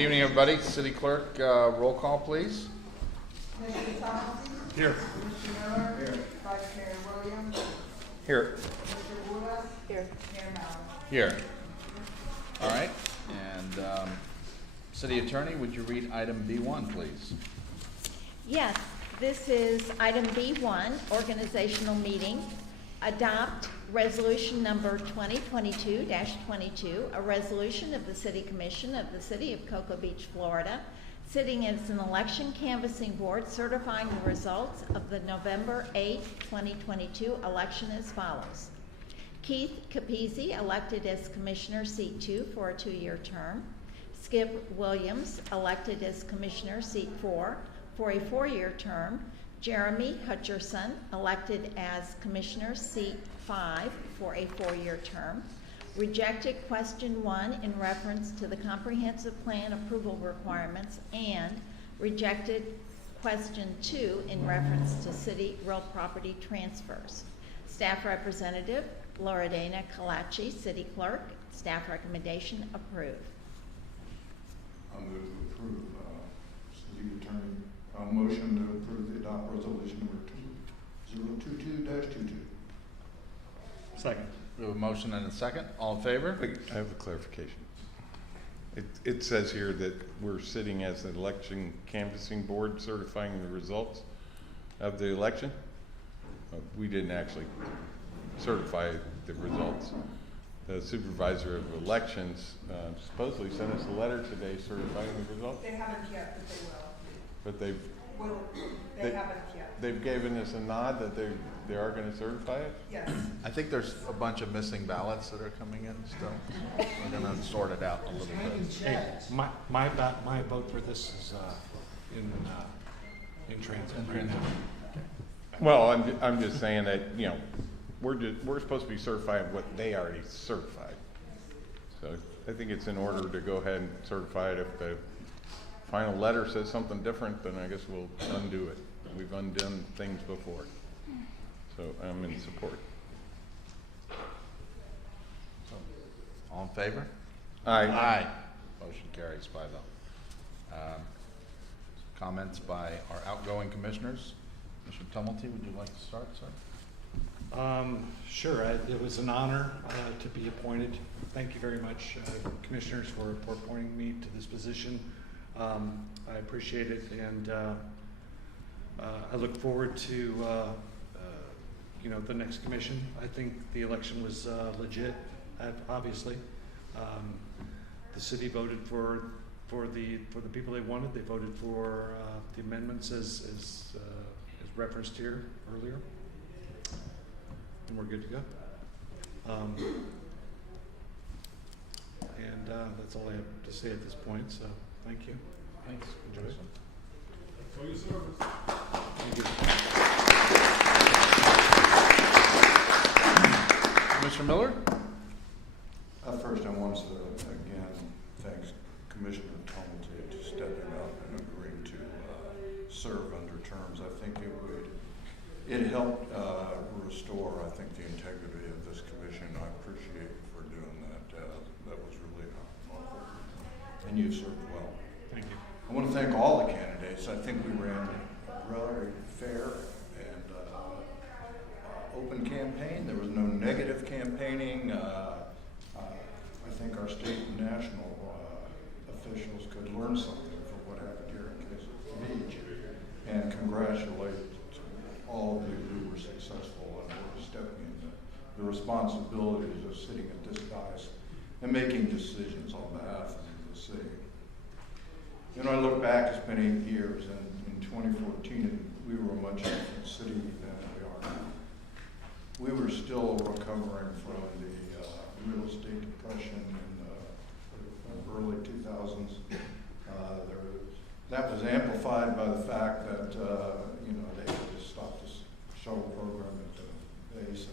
evening, everybody. City Clerk, roll call, please. Commissioner Thompson? Here. Commissioner Miller? Here. Vice Mayor Williams? Here. Commissioner Woods? Here. Mayor Mallon? Here. All right, and City Attorney, would you read item B1, please? Yes, this is item B1, organizational meeting. Adopt resolution number 2022-22, a resolution of the City Commission of the City of Cocoa Beach, Florida, sitting as an election canvassing board certifying the results of the November 8, 2022 election as follows. Keith Capizzi, elected as Commissioner Seat 2 for a 2-year term. Skip Williams, elected as Commissioner Seat 4 for a 4-year term. Jeremy Hutcherson, elected as Commissioner Seat 5 for a 4-year term. Rejected question 1 in reference to the comprehensive plan approval requirements, and rejected question 2 in reference to city real property transfers. Staff representative Loredana Kalachi, City Clerk. Staff recommendation approved. I'll move to approve, City Attorney, motion to approve the adopt resolution number 2022-22. Second. We have a motion and a second. All in favor? Wait, I have a clarification. It says here that we're sitting as an election canvassing board certifying the results of the election. We didn't actually certify the results. The supervisor of elections supposedly sent us a letter today certifying the results, They haven't yet, but they will. but they've They haven't yet. they've given us a nod that they are going to certify it. Yes. I think there's a bunch of missing ballots that are coming in still. We're gonna sort it out a little bit. Hey, my vote for this is in transit right now. Well, I'm just saying that, you know, we're supposed to be certifying what they already certified. So I think it's in order to go ahead and certify it. If the final letter says something different, then I guess we'll undo it. We've undone things before. So I'm in support. All in favor? Aye. Motion carries 5-0. Comments by our outgoing commissioners. Mr. Tumulty, would you like to start, sir? Sure. It was an honor to be appointed. Thank you very much, commissioners, for appointing me to this position. I appreciate it, and I look forward to the next commission. I think the election was legit. Obviously, the city voted for the people they wanted. They voted for the amendments as referenced here earlier, and we're good to go. And that's all I have to say at this point. So thank you. Thanks. Enjoy it. Thank you. Mr. Miller? First, I want to again thank Commissioner Tumulty to stepping up and agreeing to serve under terms. I think it helped restore, I think, the integrity of this commission. I appreciate you for doing that. That was really helpful, and you served well. Thank you. I want to thank all the candidates. I think we ran a rather fair and open campaign. There was no negative campaigning. I think our state and national officials could learn something from what happened here in Cocoa Beach, and congratulate all of you who were successful and were stepping into the responsibilities of sitting at this dais and making decisions on behalf of the city. You know, I look back, it's been 8 years, and in 2014, we were a much different city than we are now. We were still recovering from the real estate depression in the early 2000s. That was amplified by the fact that, they just stopped this shuttle program at the base,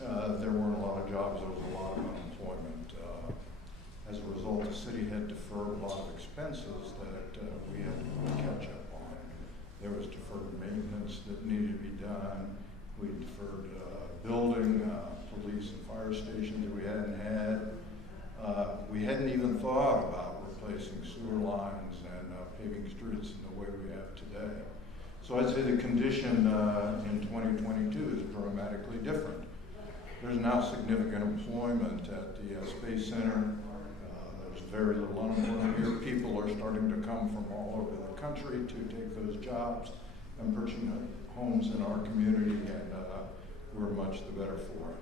and there weren't a lot of jobs, there was a lot of unemployment. As a result, the city had deferred a lot of expenses that we had to catch up on. There was deferred maintenance that needed to be done. We deferred building, police and fire stations that we hadn't had. We hadn't even thought about replacing replacing sewer lines and paving streets in the way we have today. So I'd say the condition in 2022 is dramatically different. There's now significant employment at the Space Center. There's very little unemployment here. People are starting to come from all over the country to take those jobs and purchase homes in our community, and we're much the better for it.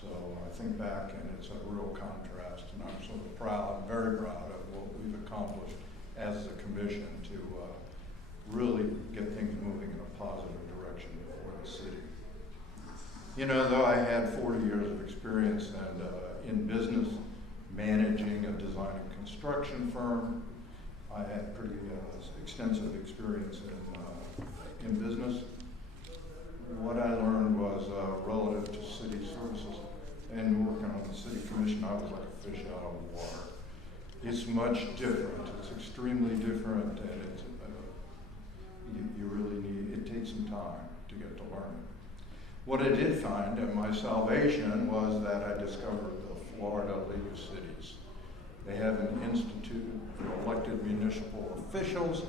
So I think back, and it's a real contrast, and I'm so proud, very proud of what we've accomplished as a commission to really get things moving in a positive direction for the city. You know, though I had 40 years of experience and in business, managing a design and construction firm, I had pretty extensive experience in business. What I learned was relative to city services and working on the city commission, I was like a fish out of water. It's much different. It's extremely different, and it's you really need. It takes some time to get to learn it. What I did find, and my salvation, was that I discovered the Florida League of Cities. They have an institute for elected municipal officials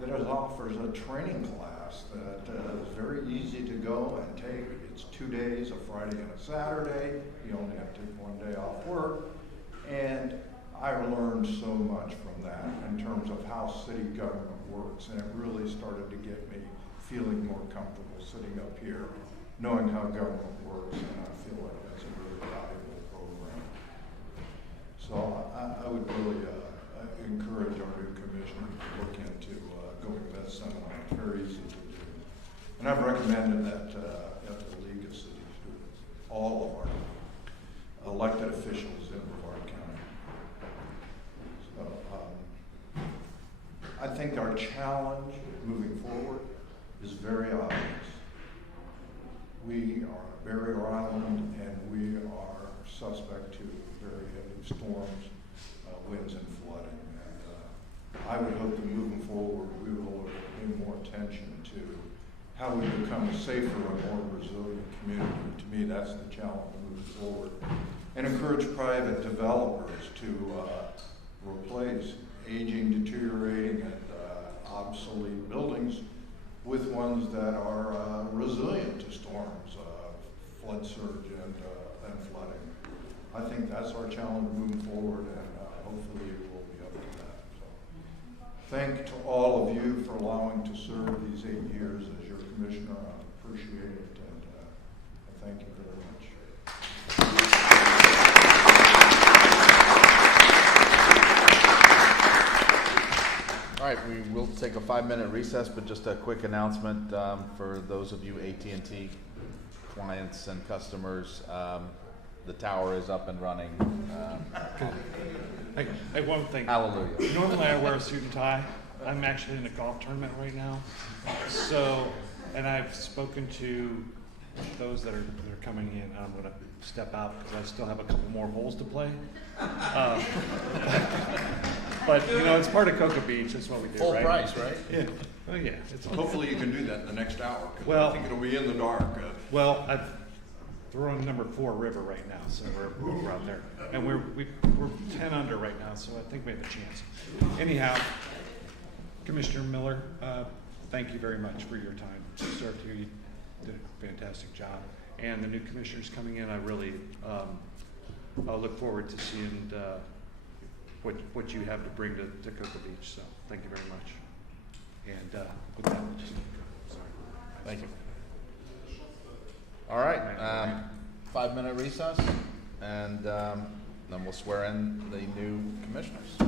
that offers a training class that is very easy to go and take. It's 2 days, a Friday and a Saturday. You only have to take 1 day off work. And I learned so much from that in terms of how city government works, and it really started to get me feeling more comfortable sitting up here, knowing how government works, and I feel like that's a really valuable program. So I would really encourage our new commissioner to look into going to that seminar. It's very easy to do. And I've recommended that at the League of Cities to all of our elected officials in Brevard County. So I think our challenge moving forward is very obvious. We are a barrier island, and we are suspect to very heavy storms, winds, and flooding. And I would hope that moving forward, we will pay more attention to how we become a safer and more resilient community. To me, that's the challenge moving forward. And encourage private developers to replace aging, deteriorating, and obsolete buildings with ones that are resilient to storms, flood surge, and flooding. I think that's our challenge moving forward, and hopefully we'll be up to that. So, thank to all of you for allowing to serve these 8 years as your commissioner. I appreciate it, and I thank you very much. All right, we will take a 5-minute recess, but just a quick announcement for those of you AT&T clients and customers. The tower is up and running. Hey, one thing. Hallelujah. Normally I wear a suit and tie. I'm actually in a golf tournament right now. So, and I've spoken to those that are coming in. I'm going to step out because I still have a couple more holes to play. But you know, it's part of Cocoa Beach. That's what we do, Full right? price, right? Yeah. Oh yeah. It's Hopefully you can do that in the next hour, because Well- I think it'll be in the dark. Well, we're on number 4 river right now, so we're out there, and we're 10 under right now, so I think we have a chance. Anyhow, Commissioner Miller, thank you very much for your time to serve here. You did a fantastic job, and the new commissioners coming in, I really I'll look forward to seeing what you have to bring to Cocoa Beach. So thank you very much. And with that, sorry. Thank you. All right, 5-minute recess, and then we'll swear in the new commissioners.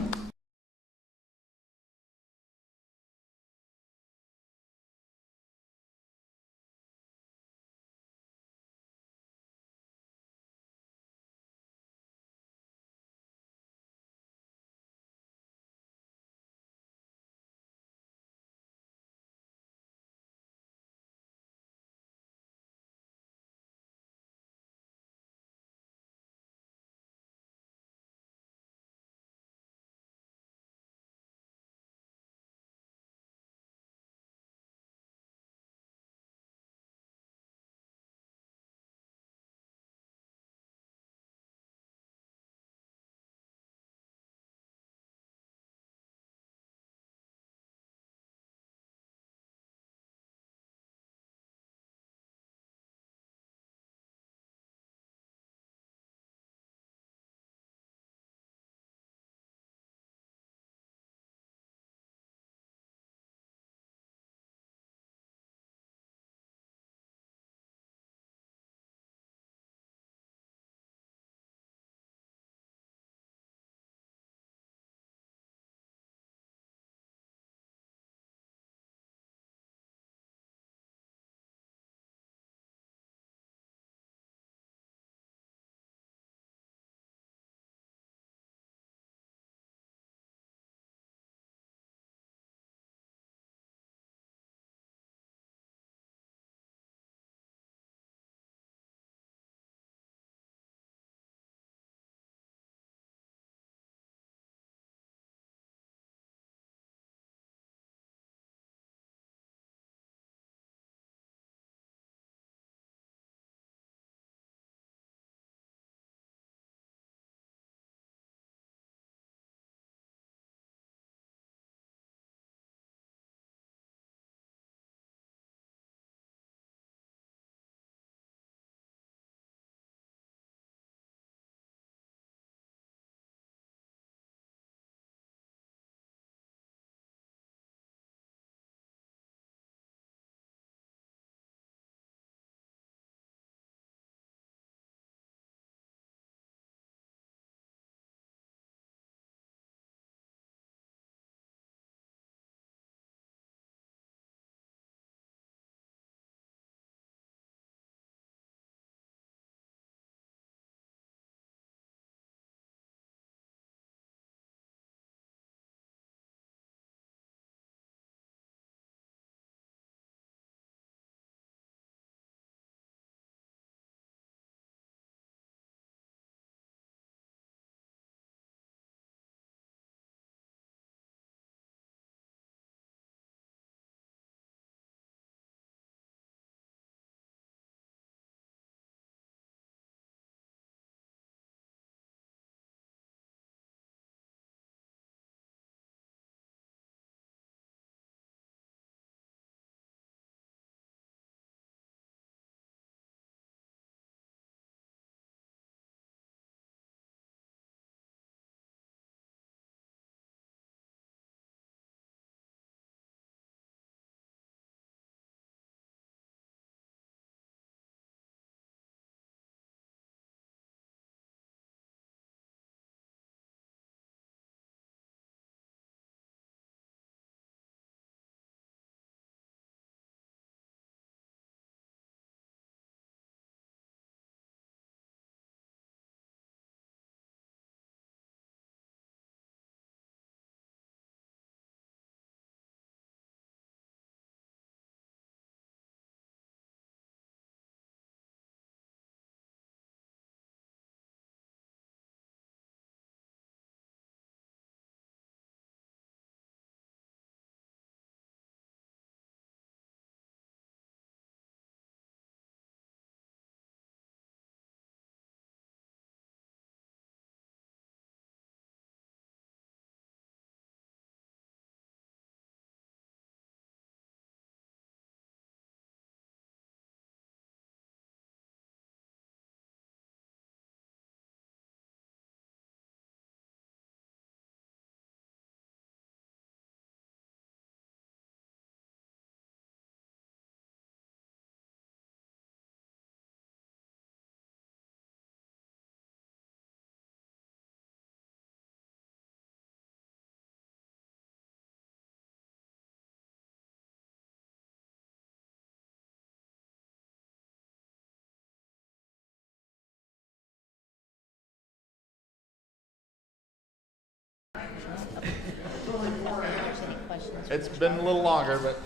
there's any questions. It's been a little longer, but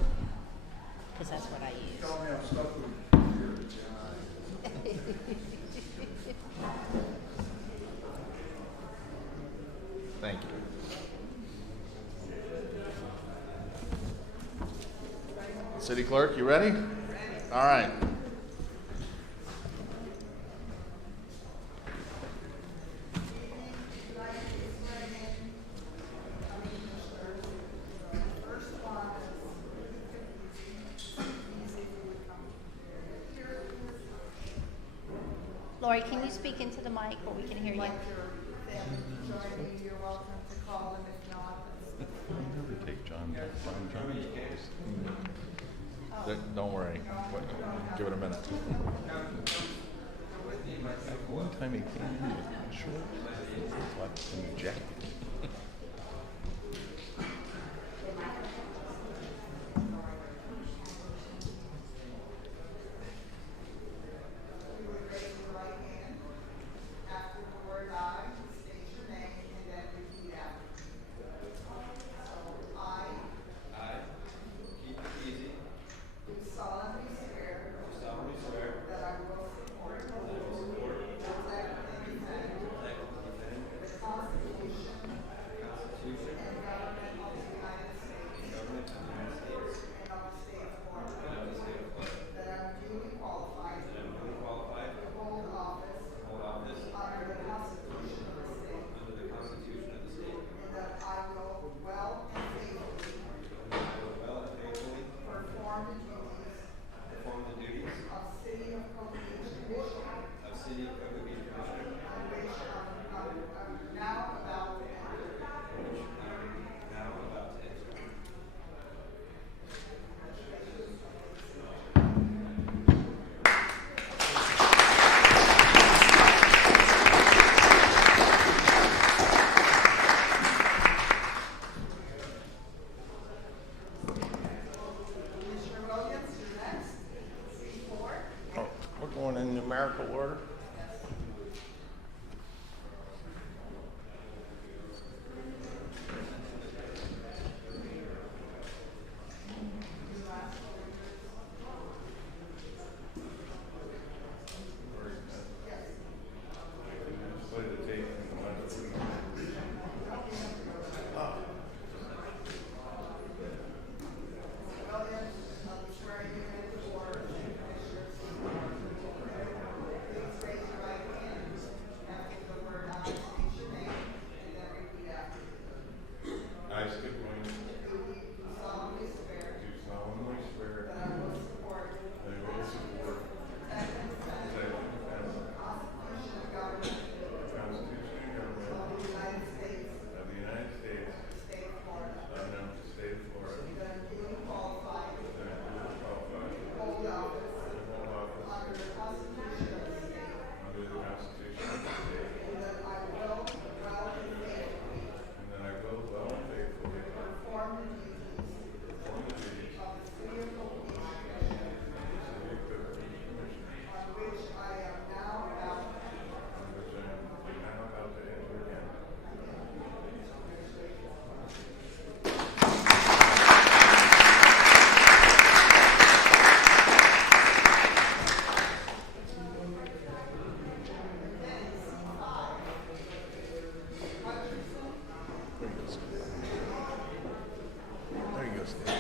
Because that's what I use. Tell me I'm stuck with here. thank you. City Clerk, you ready? All right. Lori, can you speak into the mic where we can hear you? Like your family to join me, you're welcome to call them if not. We never take John's place. Don't worry. Give it a minute. One time he came in with shorts, like in a jacket. Raise your right hand. After the word I, state your name and then repeat after me. So, I. Keep it easy. Do solemnly swear. That I will support. Protect and defend. The Constitution. And government of the United States. And of the state of Florida. That I am duly qualified. To hold office. Under the Constitution of the state. And that I will well and faithfully. Perform the duties. Of City of Cocoa Beach Commissioner. On which I'm now about to enter. Commissioner Williams, you're next. C4. Oh, we're going in numerical order? Williams, I'll be swearing you in for Commissioner C4. Please raise your right hand. After the word I, state your name and then repeat after me. I, Skip Williams, Do solemnly swear. do solemnly swear That I will support. that I will support Protect and defend. the Constitution and government. Constitution and government Of the United States. of the United States, State of Florida. of the state of Florida, That I'm duly qualified. that I am duly qualified To hold office. to hold office Under the Constitution of the state. under the Constitution of the state, And that I will well and faithfully. and that I will well and faithfully Perform the duties. perform the duties Of the City of Cocoa Beach Commission. of the City of Cocoa Beach Commissioner, On which I am now about to enter. on which I am now about to enter again. There you go, Steve.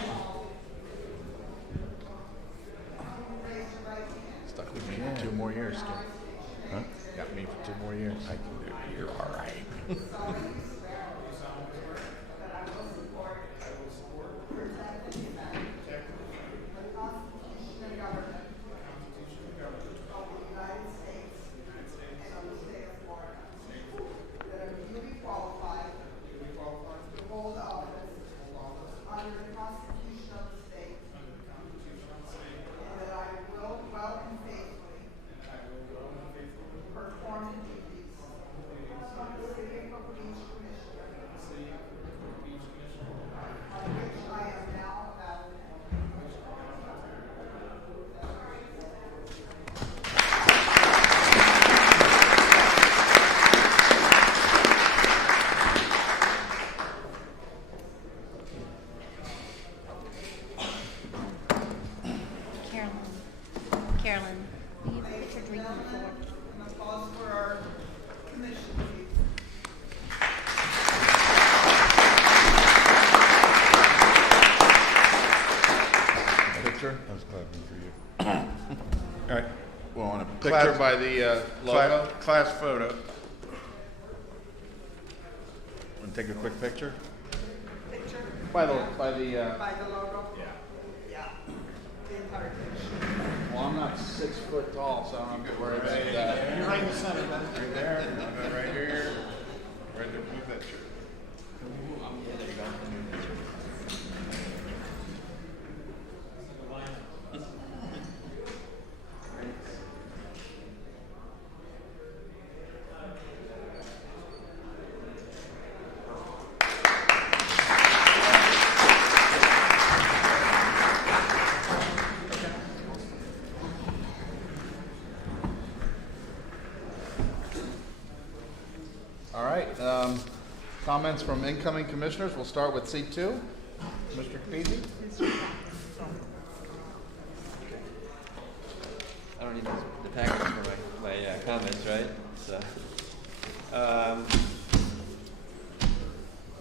Stuck with me for 2 more years, Skip. Huh? Got me for 2 more years. I can do it. You're all right. Constitution and government. Of the United States. And of the state of Florida. That I'm duly qualified. To hold office. Under the Constitution of the state. And that I will well and faithfully. Perform the duties. Of the City of Cocoa Beach Commission. Will you put your drink on the floor? And applause for our commission, please. Picture? I was clapping for you. All right. We want a Class- picture by the logo? Class photo. Want to take a quick picture? Picture By the, by the logo? Yeah. The entire commission. well, I'm not 6 foot tall, so I don't have to worry about that. You're right in the center, man. Right there, I'll go right here. Right there, move that shirt. All right, comments from incoming commissioners. We'll start with seat 2. Mr. Capizzi? I don't need the package for my comments, right?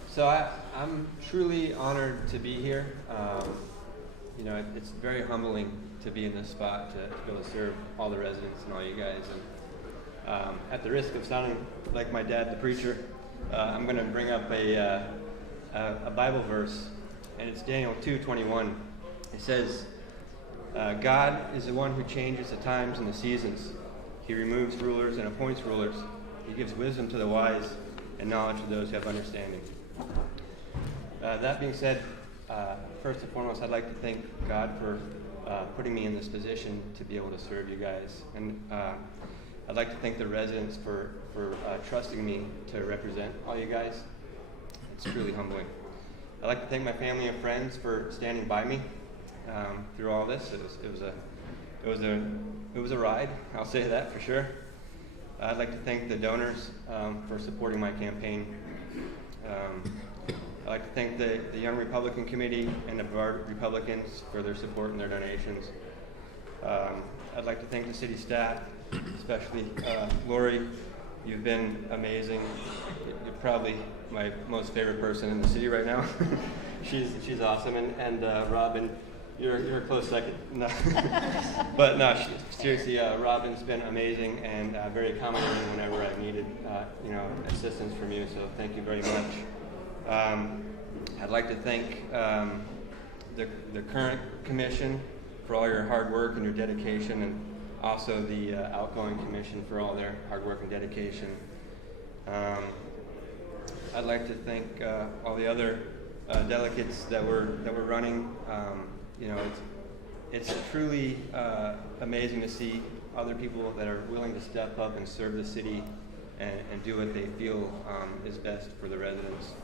So I'm truly honored to be here. You know, it's very humbling to be in this spot, to be able to serve all the residents and all you guys. And at the risk of sounding like my dad, the preacher, I'm going to bring up a Bible verse, and it's Daniel 2:21. It says, God is the one who changes the times and the seasons. He removes rulers and appoints rulers. He gives wisdom to the wise and knowledge to those who have understanding. That being said, first and foremost, I'd like to thank God for putting me in this position to be able to serve you guys. And I'd like to thank the residents for trusting me to represent all you guys. It's truly humbling. I'd like to thank my family and friends for standing by me through all this. It was a ride. I'll say that for sure. I'd like to thank the donors for supporting my campaign. I'd like to thank the Young Republican Committee and the Brevard Republicans for their support and their donations. I'd like to thank the city staff, especially Lori. You've been amazing. You're probably my most favorite person in the city right now. she's awesome, and Robin, you're a close second. No. But no, seriously, Robin's been amazing and very accommodating whenever I've needed assistance from you. So thank you very much. I'd like to thank the current commission for all your hard work and your dedication, and also the outgoing commission for all their hard work and dedication. I'd like to thank all the other delegates that were running. It's truly amazing to see other people that are willing to step up and serve the city and do what they feel is best for the residents.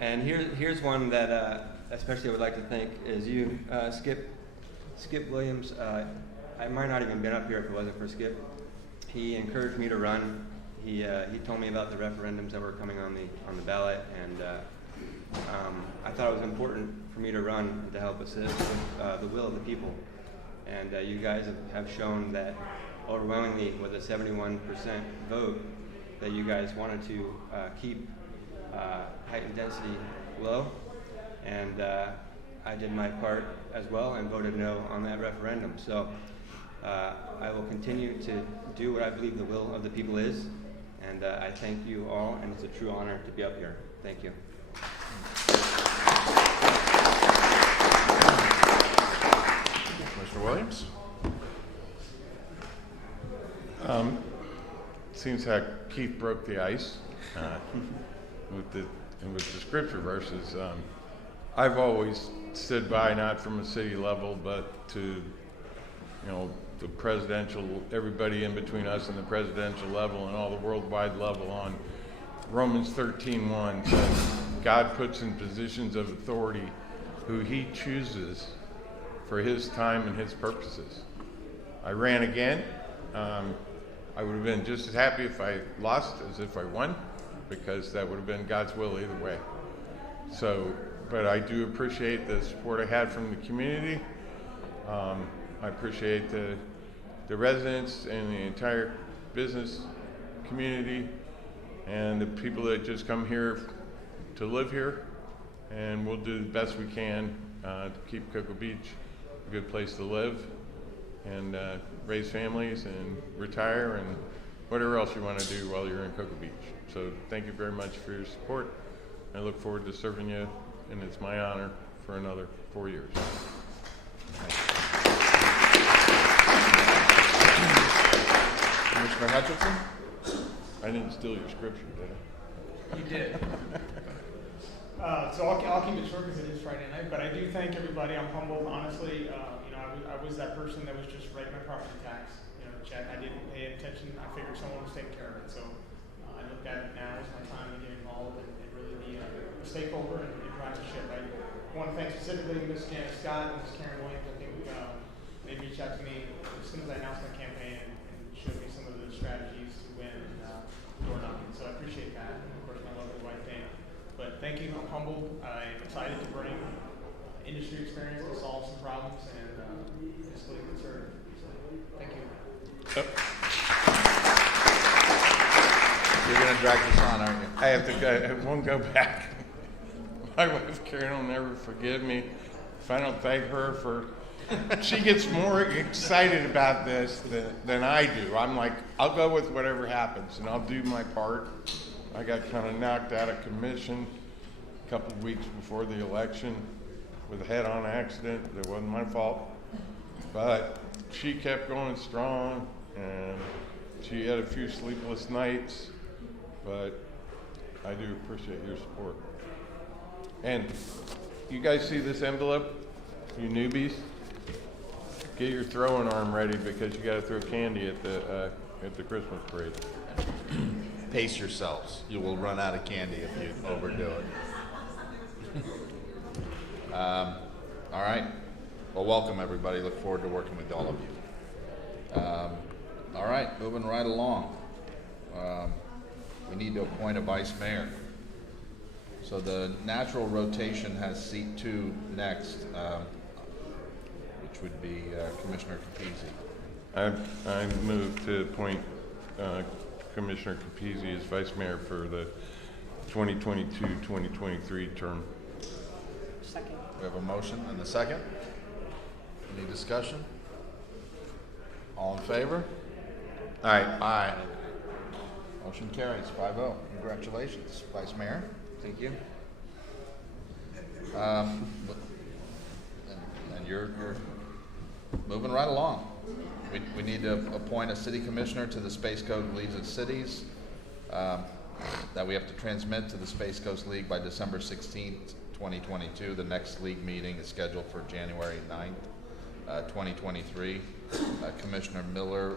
And here's one that especially I would like to thank is you, Skip Williams. I might not even been up here if it wasn't for Skip. He encouraged me to run. He told me about the referendums that were coming on the ballot, and I thought it was important for me to run and to help assist with the will of the people. And you guys have shown that overwhelmingly with a 71% vote that you guys wanted to keep height and density low. And I did my part as well and voted no on that referendum. So I will continue to do what I believe the will of the people is. And I thank you all, and it's a true honor to be up here. Thank you. Mr. Williams? Seems like Keith broke the ice with the scripture verses. I've always stood by, not from a city level, but to, the presidential, everybody in between us and the presidential level and all the worldwide level on Romans 13:1 says, God puts in positions of authority who he chooses for his time and his purposes. I ran again. I would have been just as happy if I lost as if I won, because that would have been God's will either way. So, but I do appreciate the support I had from the community. I appreciate the residents and the entire business community and the people that just come here to live here. And we'll do the best we can to keep Cocoa Beach a good place to live and raise families and retire and whatever else you want to do while you're in Cocoa Beach. So thank you very much for your support. I look forward to serving you, and it's my honor for another 4 years. Commissioner Hutchinson? I didn't steal your scripture, did I? You did. So I'll keep it short because it is Friday night, but I do thank everybody. I'm humbled, honestly. I was that person that was just writing my property tax, check. I didn't pay attention. I figured someone was taking care of it. So I looked at it now as my time to get involved and really be a stakeholder and drive the ship. I want to thank specifically Ms. Janice Scott and Ms. Karen Williams. I think they reached out to me as soon as I announced my campaign and showed me some of the strategies to win door knocking. So I appreciate that. And of course, my lovely wife, Dana. But thank you. I'm humbled. I'm excited to bring industry experience to solve some problems and fiscally conservative. So thank you. You're going to drag this on, aren't you? I won't go back. My wife Karen will never forgive me if I don't thank her for. She gets more excited about this than I do. I'm like, I'll go with whatever happens, and I'll do my part. I got kind of knocked out of commission a couple of weeks before the election with a head-on accident. That wasn't my fault, but she kept going strong, and she had a few sleepless nights. But I do appreciate your support. And you guys see this envelope, you newbies? Get your throwing arm ready because you got to throw candy at the Christmas parade. Pace yourselves. You will run out of candy if you overdo it. All right. Well, welcome everybody. Look forward to working with all of you. All right, moving right along. We need to appoint a vice mayor. So the natural rotation has seat 2 next, which would be Commissioner Capizzi. I move to appoint Commissioner Capizzi as vice mayor for the 2022-2023 term. Second. We have a motion and a second. Any discussion? All in favor? Aye. Aye. Motion carries 5-0. Congratulations, Vice Mayor. Thank you. And you're moving right along. We need to appoint a city commissioner to the Space Coast Leagues of Cities that we have to transmit to the Space Coast League by December 16th, 2022. The next league meeting is scheduled for January 9th, 2023. Commissioner Miller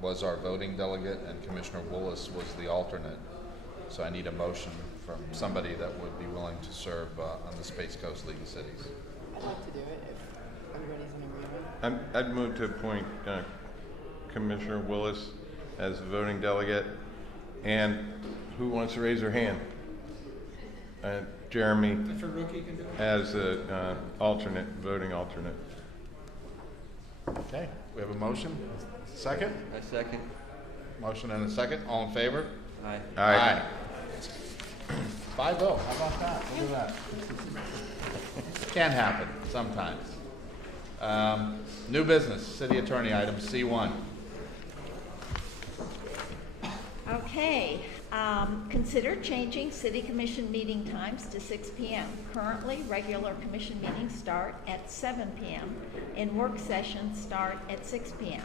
was our voting delegate and Commissioner Willis was the alternate. So I need a motion from somebody that would be willing to serve on the Space Coast League of Cities. I'd like to do it if everybody's in agreement. I'd move to appoint Commissioner Willis as the voting delegate. And who wants to raise their hand? Jeremy If a rookie can do it. as a alternate, voting alternate. Okay, we have a motion. Second? I second. Motion and a second. All in favor? Aye. Aye. 5-0. How about that? Look at that. Can happen sometimes. New business, city attorney item C1. Okay, consider changing city commission meeting times to 6 p.m. Currently, regular commission meetings start at 7 p.m. and work sessions start at 6 p.m.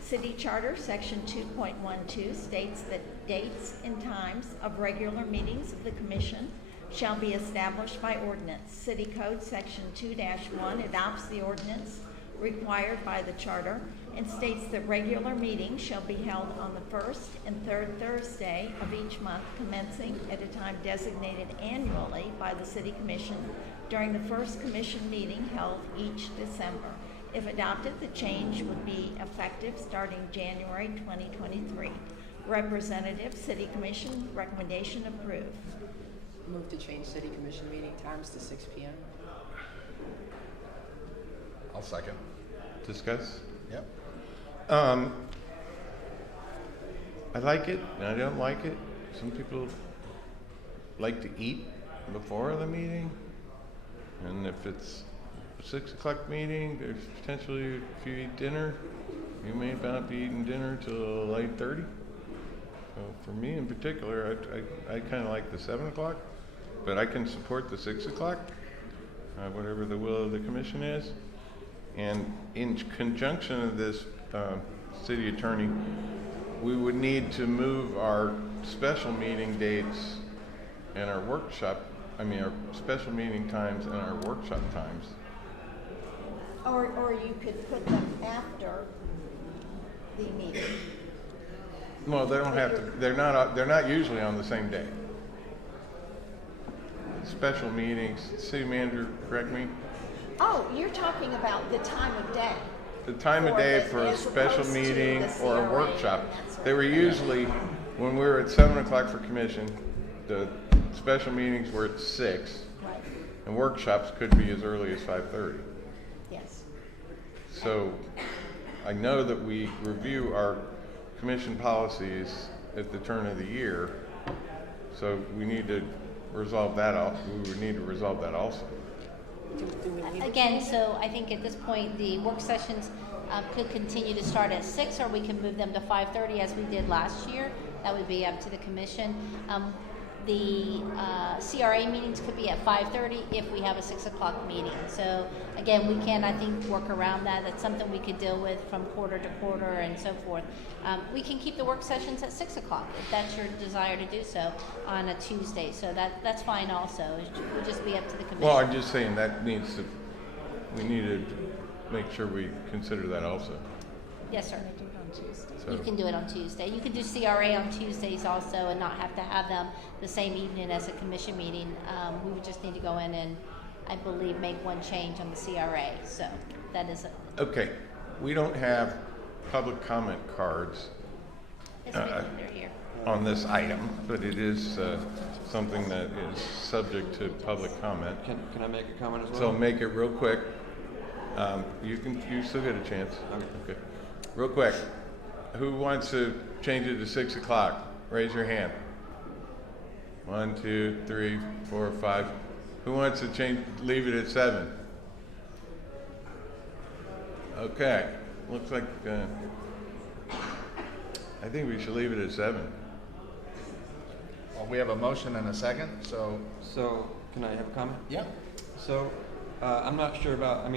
City Charter Section 2.12 states that dates and times of regular meetings of the commission shall be established by ordinance. City Code Section 2-1 adopts the ordinance required by the charter and states that regular meetings shall be held on the first and third Thursday of each month, commencing at a time designated annually by the City Commission during the first commission meeting held each December. If adopted, the change would be effective starting January 2023. Representative, City Commission, recommendation approved. Move to change city commission meeting times to 6 p.m. I'll second. discuss? Yep. I like it and I don't like it. Some people like to eat before the meeting. And if it's a 6 o'clock meeting, there's potentially, if you eat dinner, you may not be eating till 8:30. So for me in particular, I kind of like the 7 o'clock, but I can support the 6 o'clock, whatever the will of the commission is. And in conjunction of this, city attorney, we would need to move our special meeting dates and our our special meeting times and our workshop times. Or you could put them after the meeting. Well, they don't have to, they're not usually on the same day. Special meetings, city manager, correct me? Oh, you're talking about the time of day. The time of Or day the- for a as special opposed to meeting the or a CRA workshop. and that sort They of were thing. usually, when we were at 7 o'clock for commission, the special meetings were at 6, Right, and workshops could be as early as 5:30. yes. So I know that we review our commission policies at the turn of the year, so we need to resolve that we would need to resolve that also. Again, so I think at this point, the work sessions could continue to start at 6, or we can move them to 5:30 as we did last year. That would be up to the commission. The CRA meetings could be at 5:30 if we have a 6 o'clock meeting. So again, we can, I think, work around that. That's something we could deal with from quarter to quarter and so forth. We can keep the work sessions at 6 o'clock if that's your desire to do so on a Tuesday. So that's fine also. It would just be up to the commission. Well, I'm just saying that we need to make sure we consider that also. Yes, sir. So- You can do it on Tuesday. You can do CRA on Tuesdays also and not have to have them the same evening as a commission meeting. We would just need to go in and, I believe, make one change on the CRA. So that is, Okay, we don't have public comment cards it's written under here. on this item, but it is something that is subject to public comment. Can I make a comment as well? So make it real quick. You still get a chance. Okay. Real quick. Who wants to change it to 6 o'clock? Raise your hand. 1, 2, 3, 4, 5. Who wants to leave it at 7? Okay. Looks like, I think we should leave it at 7. Well, we have a motion and a second, so. So, can I have a comment? Yeah. So, I'm not sure about,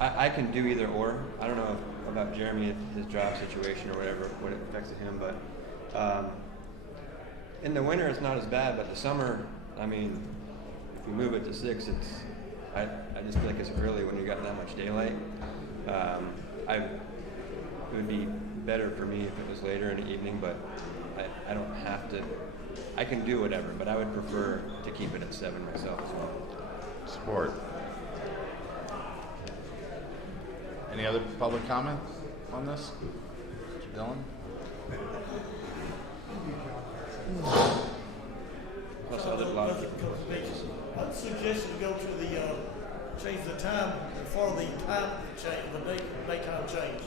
I can do either or. I don't know about Jeremy, his job situation or whatever, what it affects him, but in the winter it's not as bad, but the summer, if we move it to 6, I just feel like it's early when you got that much daylight. It would be better for me if it was later in the evening, but I don't have to, I can do whatever, but I would prefer to keep it at 7 myself as well. Support. Any other public comment on this? Mr. Dillon? Plus, a lot of people. I'd suggest you go to the, change the time before the time change, the daytime change.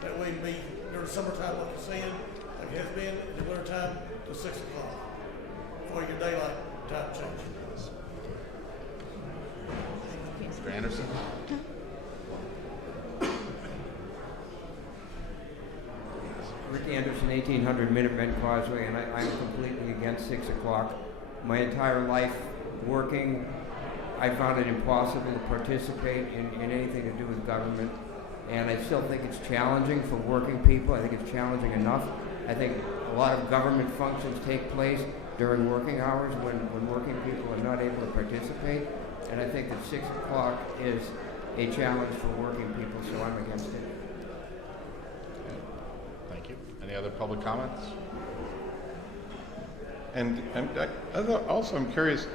That way it'd be during summertime like you're saying, like it has been, in the winter time to 6 o'clock for your daylight time change. Mr. Anderson? Rick Anderson, 1800 Minutemen Causeway, and I'm completely against 6 o'clock. My entire life working, I found it impossible to participate in anything to do with government, and I still think it's challenging for working people. I think it's challenging enough. I think a lot of government functions take place during working hours when working people are not able to participate, and I think that 6 o'clock is a challenge for working people, so I'm against it. Thank you. Any other public comments? And also, I'm curious,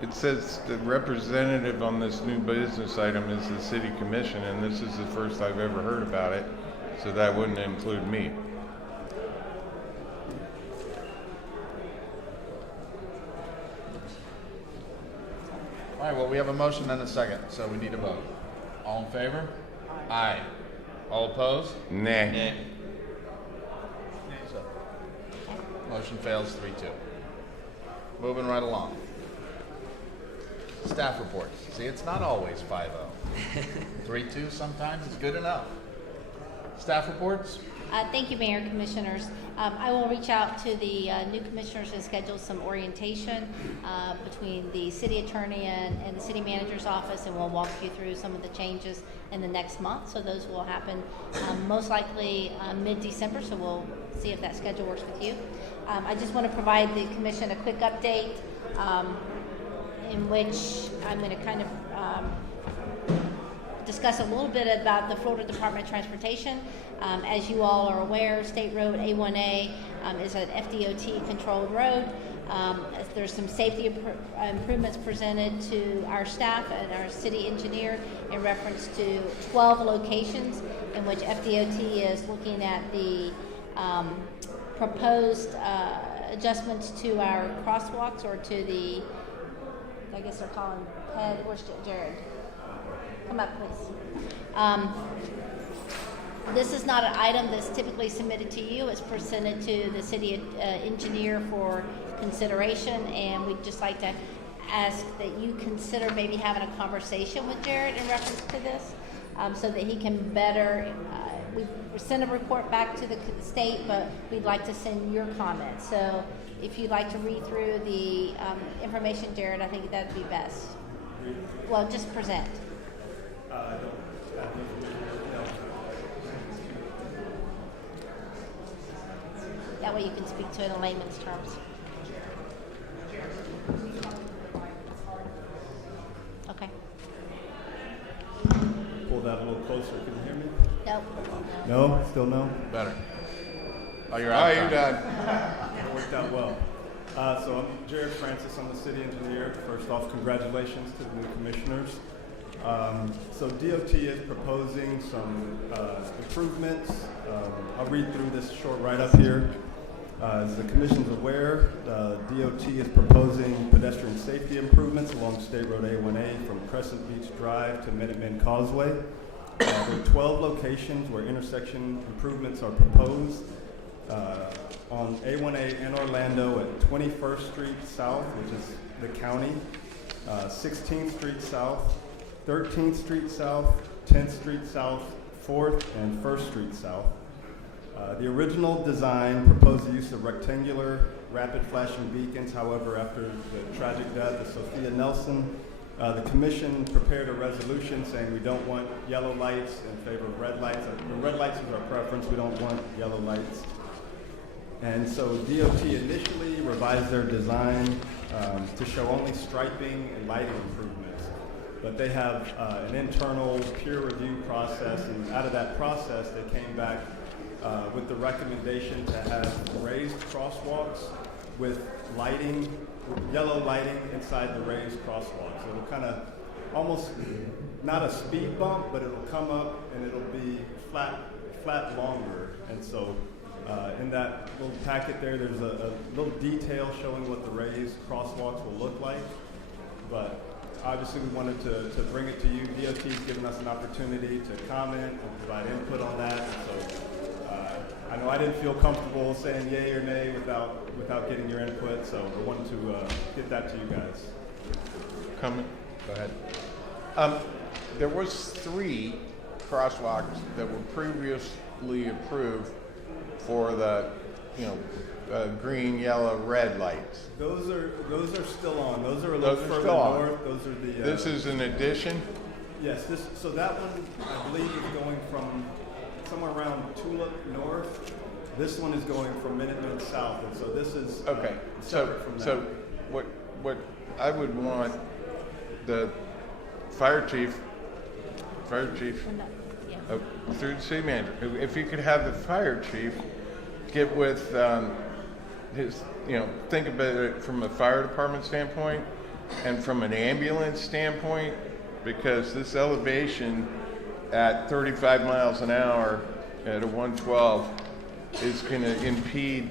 it says the representative on this new business item is the city commission, and this is the first I've ever heard about it, so that wouldn't include me. All right, well, we have a motion and a second, so we need a vote. All in favor? Aye. All opposed? Nay. Nay. So, motion fails 3-2. Moving right along. Staff reports. See, it's not always 5-0. 3-2 sometimes is good enough. Staff reports? Thank you, Mayor, Commissioners. I will reach out to the new commissioners and schedule some orientation between the city attorney and the city manager's office, and we'll walk you through some of the changes in the next month. So those will happen most likely mid-December, so we'll see if that schedule works with you. I just want to provide the commission a quick update in which I'm going to kind of discuss a little bit about the Florida Department of Transportation. As you all are aware, State Road A1A is an FDOT controlled road. There's some safety improvements presented to our staff and our city engineer in reference to 12 locations in which FDOT is looking at the proposed adjustments to our crosswalks, or to the, I guess they're calling head. Where's Jared? Come up, please. This is not an item that's typically submitted to you. It's presented to the city engineer for consideration, and we'd just like to ask that you consider maybe having a conversation with Jared in reference to this, so that he can better, we send a report back to the state, but we'd like to send your comments. So if you'd like to read through the information, Jared, I think that'd be best. Well, just present. That way you can speak to it in layman's terms. Okay. Pull that a little closer. Can you hear me? Nope. No? Still no? Better. Oh, you're out. You're done. It worked out well. So I'm Jared Francis. I'm the city engineer. First off, congratulations to the new commissioners. So DOT is proposing some improvements. I'll read through this short write-up here. As the commission's aware, DOT is proposing pedestrian safety improvements along State Road A1A from Crescent Beach Drive to Minutemen Causeway. There are 12 locations where intersection improvements are proposed. On A1A in Orlando at 21st Street South, which is the county, 16th Street South, 13th Street South, 10th Street South, 4th and 1st Street South. The original design proposed the use of rectangular rapid flashing beacons. However, after the tragic death of Sophia Nelson, the commission prepared a resolution saying we don't want yellow lights in favor of red lights. The red lights is our preference. We don't want yellow lights. And so DOT initially revised their design to show only striping and lighting improvements. But they have an internal peer review process, and out of that process, they came back with the recommendation to have raised crosswalks with lighting, yellow lighting inside the raised crosswalk. So it'll kind of almost not a speed bump, but it'll come up and it'll be flat longer. And so in that little packet there, there's a little detail showing what the raised crosswalks will look like. But obviously we wanted to bring it to you. DOT's given us an opportunity to comment and provide input on that. So I know I didn't feel comfortable saying yay or nay without getting your input, so I wanted to get that to you guys. Comment? Go ahead. There was 3 crosswalks that were previously approved for the, green, yellow, red lights. Those are still on. Those are a little further still on. north. Those are the. This is an addition? Yes. So that one I believe is going from somewhere around Tulip north. This one is going from Minutemen south, and so this is Okay. separate from that. So what I would want the fire chief Yeah. through the city manager, if you could have the fire chief get with his, think about it from a fire department standpoint and from an ambulance standpoint, because this elevation at 35 miles an hour at a 112 is going to impede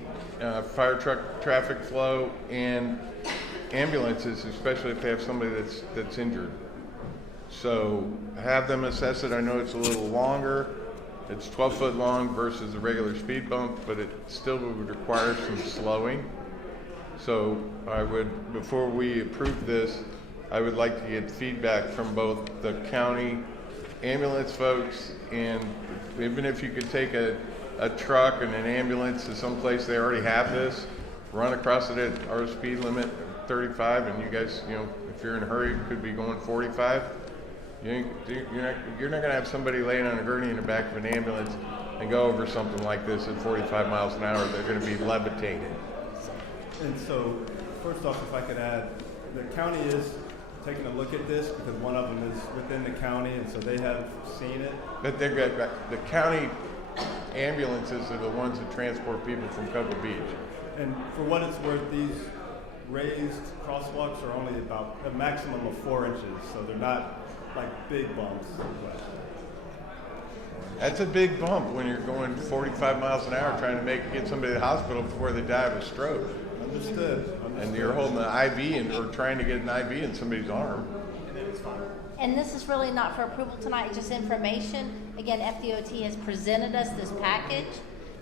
fire truck traffic flow and ambulances, especially if they have somebody that's injured. So have them assess it. I know it's a little longer. It's 12 foot long versus a regular speed bump, but it still would require some slowing. So I would, before we approve this, I would like to get feedback from both the county ambulance folks, and even if you could take a truck and an ambulance to someplace they already have this, run across it at our speed limit 35, and you guys, you know, if you're in a hurry, could be going 45. You're not going to have somebody laying on a gurney in the back of an ambulance and go over something like this at 45 miles an hour. They're going to be levitated. And so, first off, if I could add, the county is taking a look at this because one of them is within the county, and so they have seen it. But they're good. The county ambulances are the ones that transport people from Cocoa Beach. And for what it's worth, these raised crosswalks are only about a maximum of 4 inches, so they're not like big bumps. That's a big bump when you're going 45 miles an hour trying to get somebody to the hospital before they die of a stroke. Understood. And you're holding an IV or trying to get an IV in somebody's arm. And this is really not for approval tonight, it's just information. Again, FDOT has presented us this package,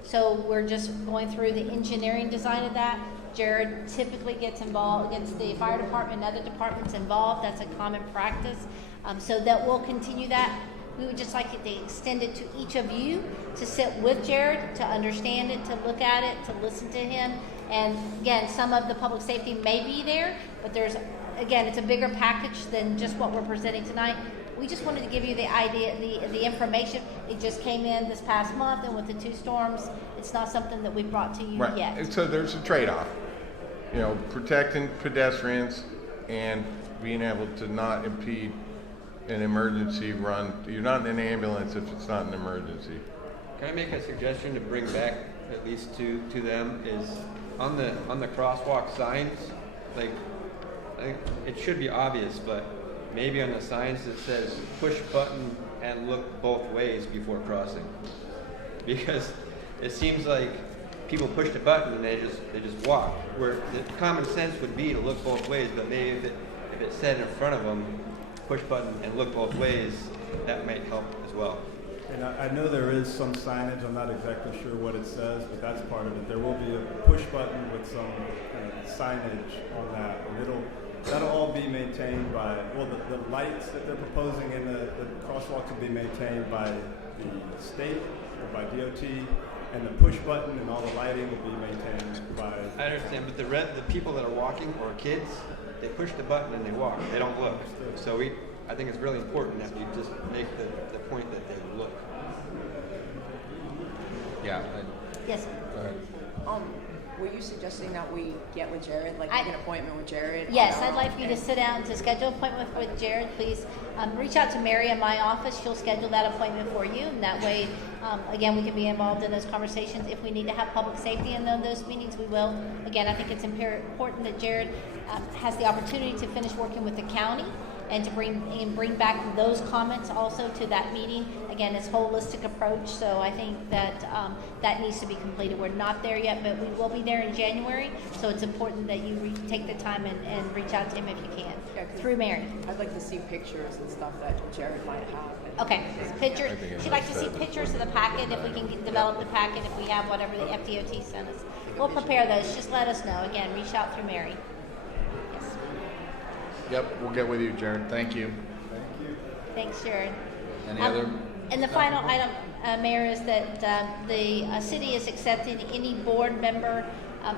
so we're just going through the engineering design of that. Jared typically gets involved, gets the fire department and other departments involved. That's a common practice. So that we'll continue that. We would just like it to extend it to each of you to sit with Jared, to understand it, to look at it, to listen to him. And again, some of the public safety may be there, but again, it's a bigger package than just what we're presenting tonight. We just wanted to give you the idea, the information. It just came in this past month, and with the 2 storms, it's not something that we brought to you Right. yet. So there's a trade-off. You know, protecting pedestrians and being able to not impede an emergency run. You're not in an ambulance if it's not an emergency. Can I make a suggestion to bring back at least to them is on the crosswalk signs, like I think it should be obvious, but maybe on the signs that says push button and look both ways before crossing. Because it seems like people push the button and they just walk. Where the common sense would be to look both ways, but maybe if it said in front of them, push button and look both ways, that might help as well. And I know there is some signage, I'm not exactly sure what it says, but that's part of it. There will be a push button with some signage on that, and that'll all be maintained by, well, the lights that they're proposing in the crosswalks will be maintained by the state or by DOT, and the push button and all the lighting will be maintained by... I understand, but the people that are walking or kids, they push the button and they walk, they don't look. So I think it's really important that we just make the point that they look. Yeah. Yes. Go ahead. Were you suggesting that we get with Jared, like make an appointment with Jared? Yes, I'd like for you to sit down to schedule an appointment with Jared. Please reach out to Mary in my office. She'll schedule that appointment for you, and that way, again, we can be involved in those conversations. If we need to have public safety in those meetings, we will. Again, I think it's important that Jared has the opportunity to finish working with the county and to bring back those comments also to that meeting. Again, it's a holistic approach, so I think that that needs to be completed. We're not there yet, but we will be there in January, so it's important that you take the time and reach out to him if you can, through Mary. I'd like to see pictures and stuff that Jared might have. Okay, pictures. She'd like to see pictures of the packet, if we can develop the packet, if we have whatever the FDOT sent us. We'll prepare those. Just let us know. Again, reach out through Mary. Yep, we'll get with you, Jared. Thank you. Thanks, Jared. Any other? And the final item, Mayor, is that the city is accepting any board member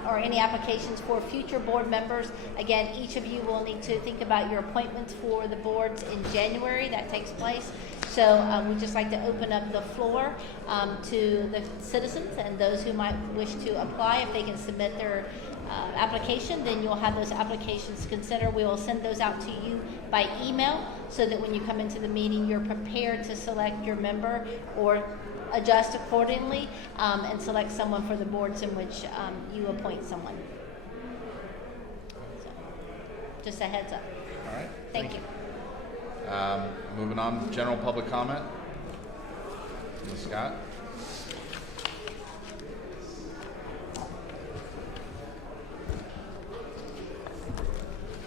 or any applications for future board members. Again, each of you will need to think about your appointments for the boards in January. That takes place. So we'd just like to open up the floor to the citizens and those who might wish to apply. If they can submit their application, then you'll have those applications to consider. We will send those out to you by email so that when you come into the meeting, you're prepared to select your member or adjust accordingly and select someone for the boards in which you appoint someone. So, just a heads up. All right. Thank you. Moving on, general public comment. Ms. Scott?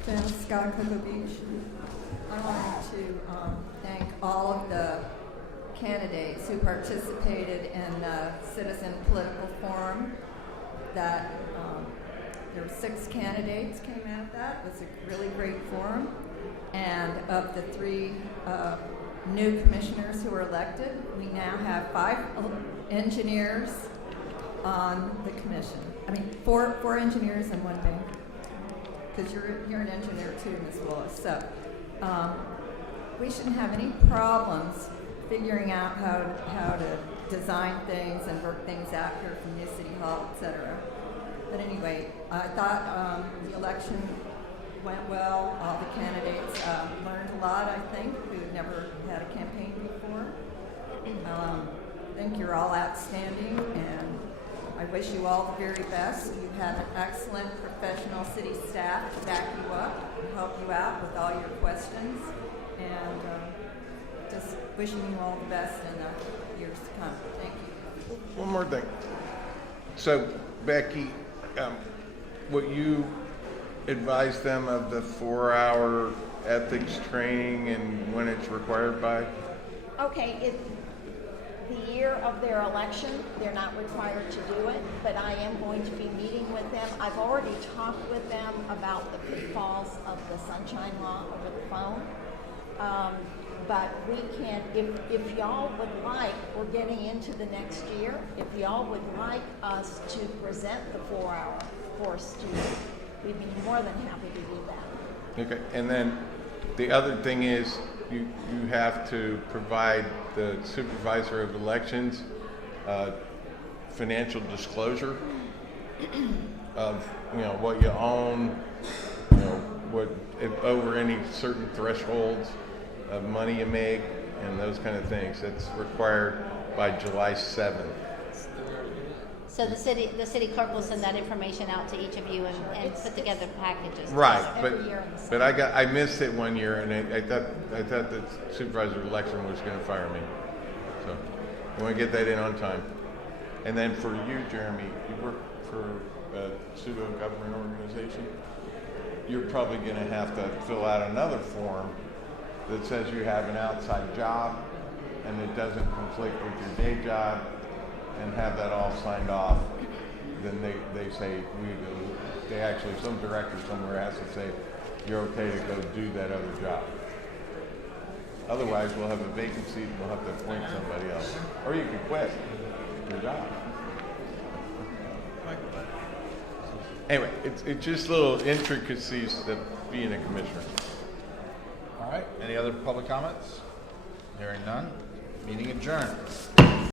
Jan Scott, Cocoa Beach. I wanted to thank all of the candidates who participated in the Citizen Political Forum. That there were 6 candidates came out of that. It was a really great forum. And of the 3 new commissioners who were elected, we now have 5 engineers on the commission. I mean, 4 engineers and 1 banker. Because you're an engineer too, Ms. Willis. So we shouldn't have any problems figuring out how to design things and work things out here from New City Hall, et cetera. But anyway, I thought the election went well. All the candidates learned a lot, I think, who've never had a campaign before. I think you're all outstanding, and I wish you all the very best. You have an excellent professional city staff to back you up and help you out with all your questions. And just wishing you all the best in the years to come. Thank you. One more thing. So, Becky, what you advise them of the 4-hour ethics training and when it's required by? Okay, the year of their election, they're not required to do it, but I am going to be meeting with them. I've already talked with them about the pitfalls of the Sunshine Law over the phone. But we can, if y'all would like, we're getting into the next year, if y'all would like us to present the 4-hour course to you, we'd be more than happy to do that. Okay, and then the other thing is you have to provide the supervisor of elections financial disclosure of what you own, what if over any certain thresholds of money you make and those kind of things. That's required by July 7th. So the city clerk will send that information out to each of you and put together packages. Right, every year in the but I missed it one year, and I thought the supervisor of election was going to fire me. So I want to get that in on time. And then for you, Jeremy, you work for a pseudo-government organization. You're probably going to have to fill out another form that says you have an outside job and it doesn't conflict with your day job, and have that all signed off. Then they say, some director somewhere has to say, you're okay to go do that other job. Otherwise, we'll have a vacancy and we'll have to appoint somebody else. Or you can quit your job. Anyway, it's just little intricacies of being a commissioner. All right, any other public comments? Hearing none, meeting adjourned.